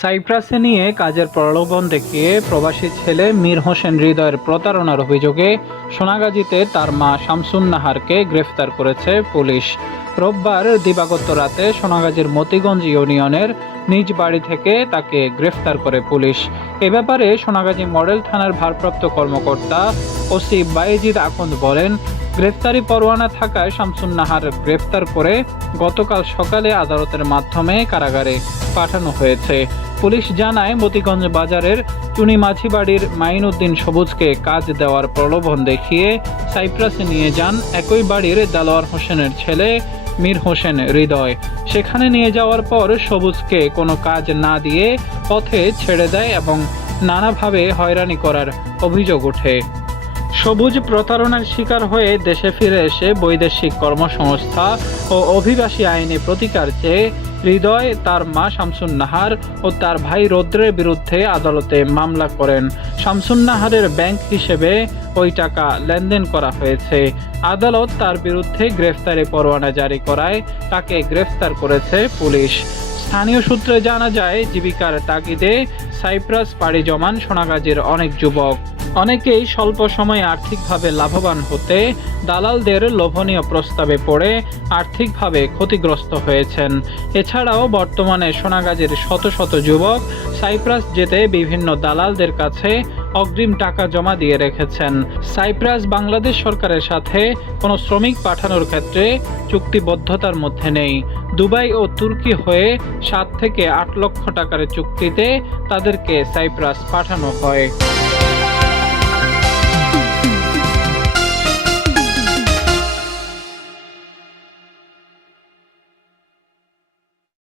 সাইপ্রাসে নিয়ে কাজের প্রলোভন দেখিয়ে প্রবাসী ছেলে মীর হোসেন হৃদয়ের প্রতারণার অভিযোগে সোনাগাজীতে তার মা শামসুন নাহারকে গ্রেফতার করেছে পুলিশ। রোববার দিবাগত রাতে সোনাগাজীর মতিগঞ্জ ইউনিয়নের নিজ বাড়ি থেকে তাকে গ্রেফতার করে পুলিশ। এ ব্যাপারে সোনাগাজী মডেল থানার ভারপ্রাপ্ত কর্মকর্তা ওসি বায়েজিদ আখন্দ বলেন, গ্রেফতারি পরোয়ানা থাকায় শামসুন নাহার গ্রেফতার করে গতকাল সকালে আদালতের মাধ্যমে কারাগারে পাঠানো হয়েছে। পুলিশ জানায়, মতিগঞ্জ বাজারের চুনি মাঝিবাড়ির মাইনুদ্দিন সবুজকে কাজ দেওয়ার প্রলোভন দেখিয়ে সাইপ্রাসে নিয়ে যান একই বাড়ির দেলোয়ার হোসেনের ছেলে মীর হোসেন হৃদয়। সেখানে নিয়ে যাওয়ার পর সবুজকে কোনো কাজ না দিয়ে পথে ছেড়ে দেয় এবং নানাভাবে হয়রানি করার অভিযোগ ওঠে। সবুজ প্রতারণার শিকার হয়ে দেশে ফিরে এসে বৈদেশিক কর্মসংস্থা ও অভিবাসী আইনে প্রতিকার চেয়ে হৃদয়, তার মা শামসুন নাহার ও তার ভাই রৌদ্রের বিরুদ্ধে আদালতে মামলা করেন। শামসুন নাহারের ব্যাংক হিসেবে ওই টাকা লেনদেন করা হয়েছে। আদালত তার বিরুদ্ধে গ্রেফতারি পরোয়ানা জারি করায় তাকে গ্রেফতার করেছে পুলিশ। স্থানীয় সূত্রে জানা যায়, জীবিকার তাগিদে সাইপ্রাস পাড়ি জমান সোনাগাজীর অনেক যুবক। অনেকেই স্বল্প সময়ে আর্থিকভাবে লাভবান হতে দালালদের লোভনীয় প্রস্তাবে পড়ে আর্থিকভাবে ক্ষতিগ্রস্ত হয়েছেন। এছাড়াও বর্তমানে সোনাগাজীর শত শত যুবক সাইপ্রাস যেতে বিভিন্ন দালালদের কাছে অগ্রিম টাকা জমা দিয়ে রেখেছেন। সাইপ্রাস বাংলাদেশ সরকারের সাথে কোনো শ্রমিক পাঠানোর ক্ষেত্রে চুক্তিবদ্ধতার মধ্যে নেই। দুবাই ও তুর্কি হয়ে 7 থেকে 8 লক্ষ টাকার চুক্তিতে তাদেরকে সাইপ্রাস পাঠানো হয়।